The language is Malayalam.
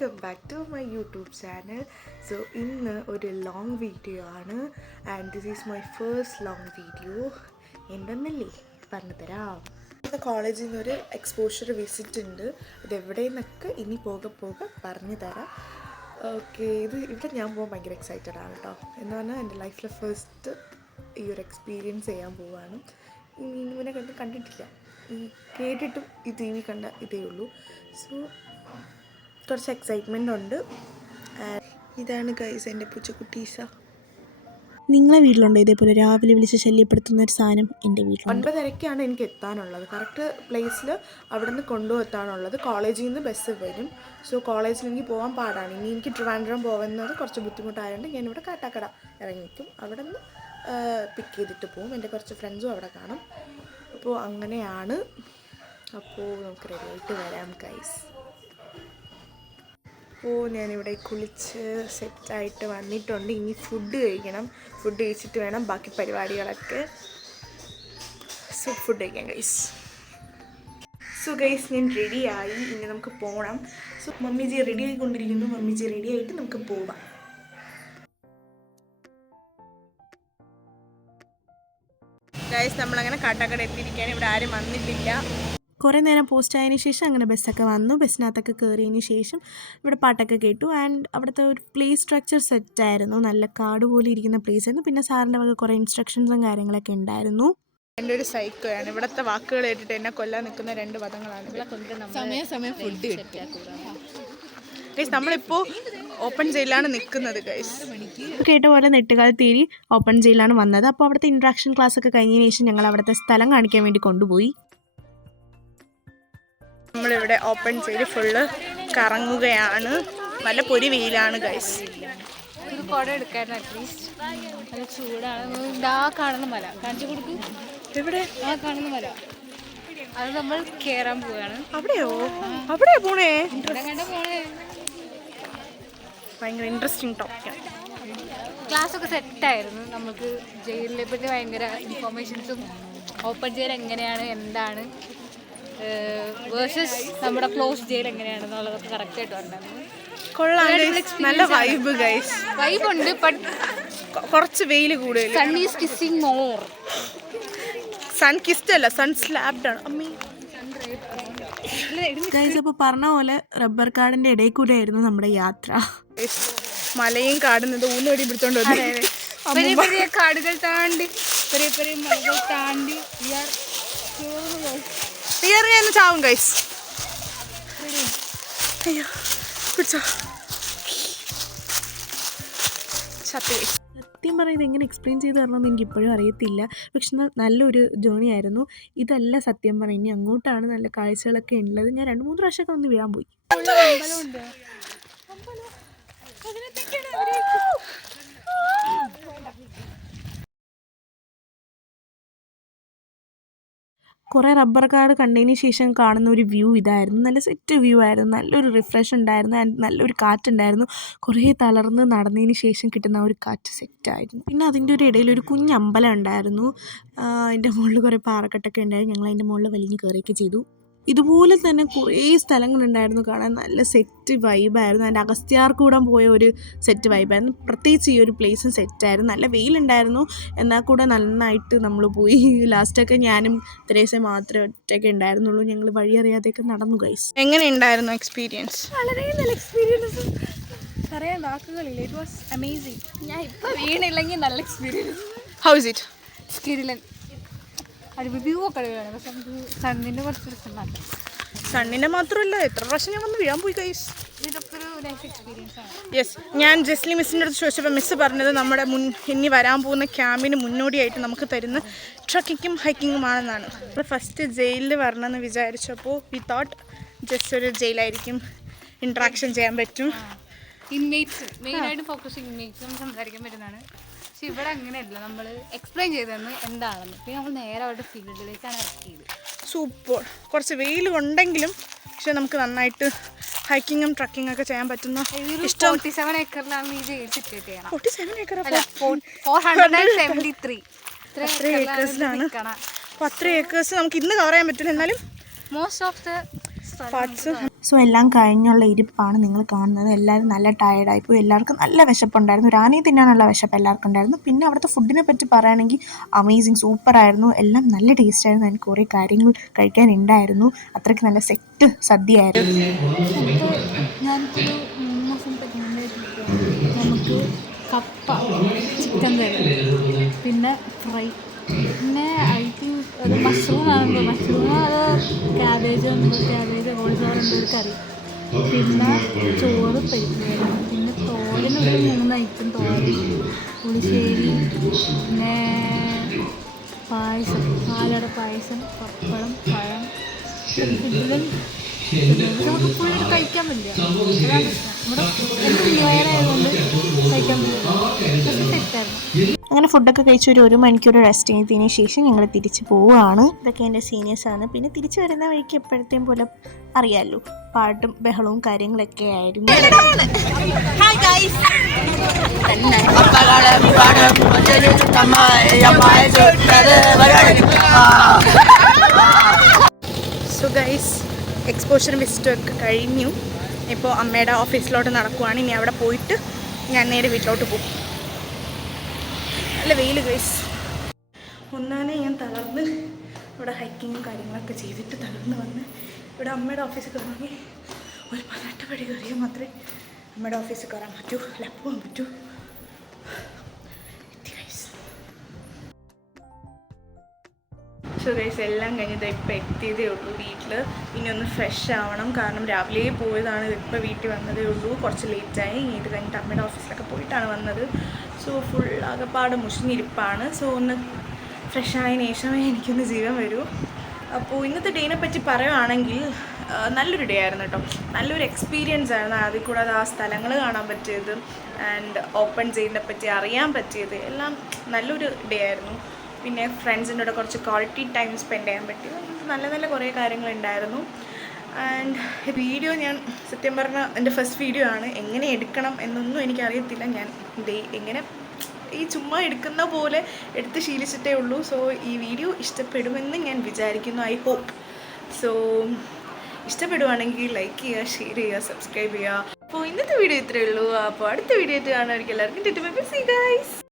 Welcome back to my YouTube channel. So ഇന്ന് ഒരു ലോങ് വീഡിയോ ആണ് and this is my first long video. എന്തെന്നല്ലേ പറഞ്ഞു തരാം. ഇന്ന് കോളേജിൽ നിന്നൊരു എക്സ്പോഷർ വിസിറ്റ് ഉണ്ട്. ഇതെവിടെയെന്നൊക്കെ ഇനി പോകെ പറഞ്ഞു തരാം. ഓക്കെ, ഇവിടെ ഞാൻ പോകാൻ ഭയങ്കര എക്സൈറ്റഡ് ആണ് കേട്ടോ. എന്ന് പറഞ്ഞാൽ എൻ്റെ ലൈഫിലെ ഫസ്റ്റ് ഈ ഒരു എക്സ്പീരിയൻസ് ചെയ്യാൻ പോവുകയാണ്. ഇങ്ങനെ കണ്ടിട്ടില്ല, കേട്ടിട്ടും ഈ ടി വി കണ്ട ഇതേ ഉള്ളൂ. സോ കുറച്ച് എക്സൈറ്റ്മെൻ്റ് ഉണ്ട്. ഇതാണ് ഗൈസ് എൻ്റെ പൂച്ചക്കുട്ടീസ. നിങ്ങളെ വീട്ടിലുണ്ടോ ഇതേപോലെ രാവിലെ വിളിച്ച് ശല്യപ്പെടുത്തുന്ന ഒരു സാധനം? എൻ്റെ വീട്ടിൽ 9:30 എനിക്ക് എത്താനുള്ളത്. കറക്റ്റ് പ്ലേസിൽ അവിടെ നിന്ന് കൊണ്ടുവെത്താനുള്ളത്. കോളേജിൽ നിന്ന് ബസ് വരും. സോ കോളേജിൽ എനിക്ക് പോകാൻ പാടാണ്. ഇനി എനിക്ക് ട്രിവാൻഡ്രം പോകുന്നത് കുറച്ച് ബുദ്ധിമുട്ടായതുകൊണ്ട് ഞാനിവിടെ കാട്ടാക്കട ഇറങ്ങിക്കും. അവിടെ നിന്ന് പിക്ക് ചെയ്തിട്ട് പോകും. എൻ്റെ കുറച്ച് ഫ്രണ്ട്സും അവിടെ കാണും. അപ്പോൾ അങ്ങനെയാണ്. അപ്പോൾ നമുക്ക് റെഡിയായിട്ട് വരാം ഗൈസ്. അപ്പോൾ ഞാനിവിടെ കുളിച്ച് സെറ്റായിട്ട് വന്നിട്ടുണ്ട്. ഇനി ഫുഡ് കഴിക്കണം. ഫുഡ് കഴിച്ചിട്ട് വേണം ബാക്കി പരിപാടികളൊക്കെ. സോ ഫുഡ് കഴിക്കാം ഗൈസ്. സോ ഗൈസ് ഞാൻ റെഡിയായി. ഇനി നമുക്ക് പോകണം. സോ മമ്മിജി റെഡി ആയിക്കൊണ്ടിരിക്കുന്നു. മമ്മിജി റെഡി ആയിട്ട് നമുക്ക് പോവാം. ഗൈസ് നമ്മളങ്ങനെ കാട്ടാക്കട എത്തിയിരിക്കുകയാണ്. ഇവിടെ ആരും വന്നിട്ടില്ല. കുറേ നേരം പോസ്റ്റ് ആയതിനു ശേഷം അങ്ങനെ ബസ്സൊക്കെ വന്നു. ബസ്സിനകത്തൊക്കെ കയറിയതിന് ശേഷം ഇവിടെ പാട്ടൊക്കെ കേട്ടു. ആൻഡ് അവിടുത്തെ ഒരു പ്ലേ സ്ട്രക്ചർ സെറ്റായിരുന്നു. നല്ല കാട് പോലെ ഇരിക്കുന്ന പ്ലേസ് ആയിരുന്നു. പിന്നെ സാറിൻ്റെ വക കുറേ ഇൻസ്ട്രക്ഷൻസും കാര്യങ്ങളൊക്കെ ഉണ്ടായിരുന്നു. എൻ്റെ ഒരു സൈക്കോയാണ്. ഇവിടുത്തെ വാക്കുകൾ കേട്ടിട്ട് എന്നെ കൊല്ലാൻ നിൽക്കുന്ന 2 പദങ്ങളാണ്. സമയം ഫുഡ് കിട്ടും. ഗൈസ് നമ്മളിപ്പോൾ ഓപ്പൺ ജയിലാണ് നിൽക്കുന്നത്. ഗൈസ് കേട്ട പോലെ നെട്ടുകാൽ തീരി ഓപ്പൺ ജയിലാണ് വന്നത്. അപ്പോൾ അവിടുത്തെ ഇൻട്രാക്ഷൻ ക്ലാസ് ഒക്കെ കഴിഞ്ഞതിന് ശേഷം ഞങ്ങൾ അവിടുത്തെ സ്ഥലം കാണിക്കാൻ വേണ്ടി കൊണ്ടുപോയി. നമ്മളിവിടെ ഓപ്പൺ ചെയ്ത് ഫുള്ള് കറങ്ങുകയാണ്. നല്ല പൊരി വെയിലാണ് ഗൈസ്. ഒരു കുട എടുക്കായിരുന്നു. അറ്റ്ലീസ്റ്റ് നല്ല ചൂടാണ്. ഇതാ കാണുന്ന മല കാണിച്ചു കൊടുക്കും. എവിടെ? ആ കാണുന്ന മല, അത് നമ്മൾ കയറാൻ പോവുകയാണ്. അവിടെയോ? അവിടെയോ പോണേ? കണ്ട പോണേ. ഭയങ്കര ഇൻട്രസ്റ്റിംഗ് ടോപ്പിക്കാണ്. ക്ലാസ്സൊക്കെ സെറ്റായിരുന്നു. നമുക്ക് ജയിലിനെ പറ്റി ഭയങ്കര ഇൻഫോർമേഷൻസും ഓപ്പൺ ജയിൽ എങ്ങനെയാണ്, എന്താണ് വേഴ്സസ് നമ്മുടെ ക്ലോസ് ജയിൽ എങ്ങനെയാണെന്നുള്ളതൊക്കെ കറക്റ്റായിട്ട് ഉണ്ടായിരുന്നു. നല്ല വൈബ് ഗൈസ്. വൈബുണ്ട്. ബട്ട് കുറച്ച് വെയിൽ കൂടുതൽ. Sun is kissing more. Sun kissed അല്ല, സൺ സ്ലാബ്ഡ് ആണ്. അമ്മേ ഗൈസ്, അപ്പോൾ പറഞ്ഞ പോലെ റബ്ബർ കാടിൻ്റെ ഇടയിൽ കൂടെ ആയിരുന്നു നമ്മുടെ യാത്ര. മലയും കാടും ഊന്നോടി പിടിച്ചോണ്ട് വലിയ വലിയ കാടുകൾ താണ്ടി ചെറിയ ചെറിയ മലകൾ താണ്ടി ചാവും ഗൈസ്. അയ്യോ പിടിച്ചോ. സത്യം പറയുന്നത് എങ്ങനെ എക്സ്പ്ലെയിൻ ചെയ്ത് തരണമെന്ന് എനിക്ക് ഇപ്പോഴും അറിയത്തില്ല. പക്ഷെ നല്ലൊരു ജേണി ആയിരുന്നു. ഇതല്ല സത്യം പറയും, ഇനി അങ്ങോട്ടാണ് നല്ല കാഴ്ചകളൊക്കെ ഉള്ളത്. ഞാൻ 2-3 പ്രാവശ്യമൊക്കെ ഒന്ന് വീഴാൻ പോയി. കുറേ റബ്ബർ കാട് കണ്ടതിന് ശേഷം കാണുന്ന ഒരു വ്യൂ ഇതായിരുന്നു. നല്ല സെറ്റ് വ്യൂ ആയിരുന്നു. നല്ലൊരു റിഫ്രഷ് ഉണ്ടായിരുന്നു. ആൻഡ് നല്ലൊരു കാറ്റുണ്ടായിരുന്നു. കുറേ തളർന്ന് നടന്നതിന് ശേഷം കിട്ടുന്ന ഒരു കാറ്റ് സെറ്റായിരുന്നു. പിന്നെ അതിൻ്റെ ഒരു ഇടയിൽ ഒരു കുഞ്ഞമ്പലം ഉണ്ടായിരുന്നു. അതിൻ്റെ മുകളിൽ കുറേ പാറക്കെട്ടൊക്കെ ഉണ്ടായിരുന്നു. ഞങ്ങൾ അതിൻ്റെ മുകളിൽ വലിഞ്ഞ് കയറിയൊക്കെ ചെയ്തു. ഇതുപോലെ തന്നെ കുറേ സ്ഥലങ്ങളുണ്ടായിരുന്നു കാണാൻ. നല്ല സെറ്റ് വൈബായിരുന്നു. അതിൻ്റെ അഗസ്ത്യാർകൂടം പോയ ഒരു സെറ്റ് വൈബായിരുന്നു. പ്രത്യേകിച്ച് ഈ ഒരു പ്ലേസും സെറ്റായിരുന്നു. നല്ല വെയിലുണ്ടായിരുന്നു, എന്നാൽ കൂടെ നന്നായിട്ട് നമ്മൾ പോയി. ലാസ്റ്റൊക്കെ ഞാനും തെരേസയും മാത്രമേ ഒറ്റയ്ക്ക് ഉണ്ടായിരുന്നുള്ളൂ. ഞങ്ങൾ വഴി അറിയാതെയൊക്കെ നടന്നു ഗൈസ്. എങ്ങനെ ഉണ്ടായിരുന്നു എക്സ്പീരിയൻസ്? വളരെ നല്ല എക്സ്പീരിയൻസ്, പറയാൻ വാക്കുകളില്ല. It was amazing. ഞാൻ ഇപ്പോൾ വീണില്ലെങ്കിൽ നല്ല എക്സ്പീരിയൻസ്. How is it? കിടിലൻ. വ്യൂ ഒക്കെ അടിപൊളിയാണ്. പക്ഷെ നമുക്ക് സണ്ണിൻ്റെ കുറച്ച് രസമുണ്ട്. സണ്ണിൻ്റെ മാത്രമല്ല, എത്ര പ്രാവശ്യം ഞാൻ വന്ന് വീഴാൻ പോയി ഗൈസ്. ഇതൊക്കെ ഒരു ലൈഫ് എക്സ്പീരിയൻസ് ആണ്. യെസ്, ഞാൻ ജസ്ലി മിസ്സിൻ്റെ അടുത്ത് ചോദിച്ചപ്പോൾ മിസ്സ് പറഞ്ഞത് നമ്മുടെ ഇനി വരാൻ പോകുന്ന ക്യാമ്പിന് മുന്നോടിയായിട്ട് നമുക്ക് തരുന്ന ട്രക്കിങ്ങും ഹൈക്കിങ്ങുമാണെന്നാണ്. നമ്മൾ ഫസ്റ്റ് ജയിലിൽ വരണമെന്ന് വിചാരിച്ചപ്പോൾ വി തോട്ട് ജസ്റ്റ് ഒരു ജയിലായിരിക്കും, ഇൻട്രാക്ഷൻ ചെയ്യാൻ പറ്റും. ഇൻമേറ്റ്സ് മെയിനായിട്ട് ഫോക്കസ് ഇൻമേറ്റ്സ് നമുക്ക് സംസാരിക്കാൻ പറ്റുന്നതാണ്. പക്ഷെ ഇവിടെ അങ്ങനെയല്ല. നമ്മൾ എക്സ്പ്ലെയിൻ ചെയ്തതെന്ന് എന്താണെന്ന്. പിന്നെ നമ്മൾ നേരെ അവരുടെ ഫീൽഡിലേക്കാണ് ഇറക്കിയത്. സൂപ്പർ. കുറച്ച് വെയിൽ ഉണ്ടെങ്കിലും പക്ഷെ നമുക്ക് നന്നായിട്ട് ഹൈക്കിങ്ങും ട്രക്കിങ്ങും ഒക്കെ ചെയ്യാൻ പറ്റുന്ന 47 ഏക്കറിലാണ് ഈ ജയിൽ സിറ്റുവേറ്റ് ചെയ്യണം. 47 ഏക്കർ 473 ഏക്കേഴ്സിലാണ്. അപ്പോൾ 3 ഏക്കേഴ്സ് നമുക്ക് ഇന്ന് കവർ ചെയ്യാൻ പറ്റില്ല. എന്നാലും most of the parts. So എല്ലാം കഴിഞ്ഞുള്ള ഇരിപ്പാണ് നിങ്ങൾ കാണുന്നത്. എല്ലാവരും നല്ല ടയർഡായിപ്പോയി. എല്ലാവർക്കും നല്ല വിശപ്പുണ്ടായിരുന്നു. രാനീ തിന്നാനുള്ള വിശപ്പ് എല്ലാവർക്കും ഉണ്ടായിരുന്നു. പിന്നെ അവിടുത്തെ ഫുഡിനെ പറ്റി പറയുകയാണെങ്കിൽ അമേസിങ്, സൂപ്പറായിരുന്നു. എല്ലാം നല്ല ടേസ്റ്റായിരുന്നു. എനിക്ക് കുറേ കാര്യങ്ങൾ കഴിക്കാനുണ്ടായിരുന്നു. അത്രയ്ക്ക് നല്ല സെറ്റ് സദ്യയായിരുന്നു. ഞാനിപ്പോൾ 3 മാസം പ്രഗ്നൻ്റായിട്ടിരിക്കുകയാണ്. നമുക്ക് കപ്പ, ചിക്കൻ കറി, പിന്നെ ഫ്രൈ, പിന്നെ ഐ തിങ്ക് അത് മഷ്റൂമാണല്ലോ, മഷ്റൂം അത് ക്യാബേജ് കോളിഫ്ലവർ ഒരു കറി, പിന്നെ ചോറ്, പരിപ്പ് കറി, പിന്നെ തോരനൊരു 3 ഐറ്റം തോരൻ, പുളിശ്ശേരി, പിന്നെ പായസം, പാലട പായസം, പപ്പടം, പഴം, ഇതിലും നമുക്ക് ഫുള്ള് കഴിക്കാൻ പറ്റില്ല. അതാണ് നമ്മുടെ എന്ത് വയറായതുകൊണ്ട് കഴിക്കാൻ പറ്റില്ല. സെറ്റായിരുന്നു. അങ്ങനെ ഫുഡൊക്കെ കഴിച്ച് ഒരു മണിക്കൂർ റെസ്റ്റ് ചെയ്തതിന് ശേഷം ഞങ്ങൾ തിരിച്ച് പോവുകയാണ്. ഇതൊക്കെ എൻ്റെ സീനിയേഴ്സാണ്. പിന്നെ തിരിച്ച് വരുന്ന വഴിക്ക് എപ്പോഴത്തെയും പോലെ അറിയാമല്ലോ, പാട്ടും ബഹളവും കാര്യങ്ങളൊക്കെ ആയിരുന്നു. സോ ഗൈസ്, എക്സ്പോഷർ വിസിറ്റൊക്കെ കഴിഞ്ഞു. ഇപ്പോൾ അമ്മയുടെ ഓഫീസിലോട്ട് നടക്കുവാണ്. ഇനി അവിടെ പോയിട്ട് ഞാൻ നേരെ വീട്ടിലോട്ട് പോകും. നല്ല വെയിൽ ഗൈസ്. ഒന്നാനെ ഞാൻ തളർന്ന് ഇവിടെ ഹൈക്കിങ്ങും കാര്യങ്ങളൊക്കെ ചെയ്തിട്ട് തളർന്ന് വന്ന് ഇവിടെ അമ്മയുടെ ഓഫീസിൽ കയറണമെങ്കിൽ ഒരു 18 പടി കയറിയാൽ മാത്രമേ അമ്മയുടെ ഓഫീസിൽ കയറാൻ പറ്റൂ, ലാപ്പ് പോകാൻ പറ്റൂ. സോ ഗൈസ്, എല്ലാം കഴിഞ്ഞത് ഇപ്പോൾ എത്തിയതേ ഉള്ളൂ വീട്ടിൽ. ഇനി ഒന്ന് ഫ്രഷ് ആവണം, കാരണം രാവിലെ പോയതാണ്. ഇപ്പോൾ വീട്ടിൽ വന്നതേ ഉള്ളൂ, കുറച്ച് ലേറ്റായി. ഇത് കഴിഞ്ഞിട്ട് അമ്മയുടെ ഓഫീസിലൊക്കെ പോയിട്ടാണ് വന്നത്. സോ ഫുൾ ആകെപ്പാട് മുഷിഞ്ഞിരിപ്പാണ്. സോ ഒന്ന് ഫ്രഷ് ആയതിനു ശേഷമേ എനിക്കൊന്ന് ജീവൻ വരൂ. അപ്പോൾ ഇന്നത്തെ ഡേനെ പറ്റി പറയുകയാണെങ്കിൽ നല്ലൊരു ഡേ ആയിരുന്നു കേട്ടോ. നല്ലൊരു എക്സ്പീരിയൻസ് ആയിരുന്നു. അതിൽ കൂടാതെ ആ സ്ഥലങ്ങൾ കാണാൻ പറ്റിയത് ആൻഡ് ഓപ്പൺ ചെയ്യുന്നതിനെ പറ്റി അറിയാൻ പറ്റിയത് എല്ലാം നല്ലൊരു ഡേ ആയിരുന്നു. പിന്നെ ഫ്രണ്ട്സിൻ്റെ കൂടെ കുറച്ച് ക്വാളിറ്റി ടൈം സ്പെൻഡ് ചെയ്യാൻ പറ്റി. നല്ല നല്ല കുറേ കാര്യങ്ങളുണ്ടായിരുന്നു. ആൻഡ് വീഡിയോ ഞാൻ സത്യം പറഞ്ഞാൽ എൻ്റെ ഫസ്റ്റ് വീഡിയോ ആണ്. എങ്ങനെ എടുക്കണം എന്നൊന്നും എനിക്കറിയത്തില്ല. ഞാൻ എങ്ങനെ ഈ ചുമ്മാ എടുക്കുന്ന പോലെ എടുത്ത് ശീലിച്ചിട്ടേ ഉള്ളൂ. സോ ഈ വീഡിയോ ഇഷ്ടപ്പെടുമെന്ന് ഞാൻ വിചാരിക്കുന്നു. I hope so. ഇഷ്ടപ്പെടുവാണെങ്കിൽ ലൈക്ക് ചെയ്യുക, ഷെയർ ചെയ്യുക, സബ്സ്ക്രൈബ് ചെയ്യുക. അപ്പോൾ ഇന്നത്തെ വീഡിയോ ഇത്രയേ ഉള്ളൂ. അപ്പോൾ അടുത്ത വീഡിയോ ആയിട്ട് കാണുമായിരിക്കും. എല്ലാവർക്കും tata bye bye, see guys.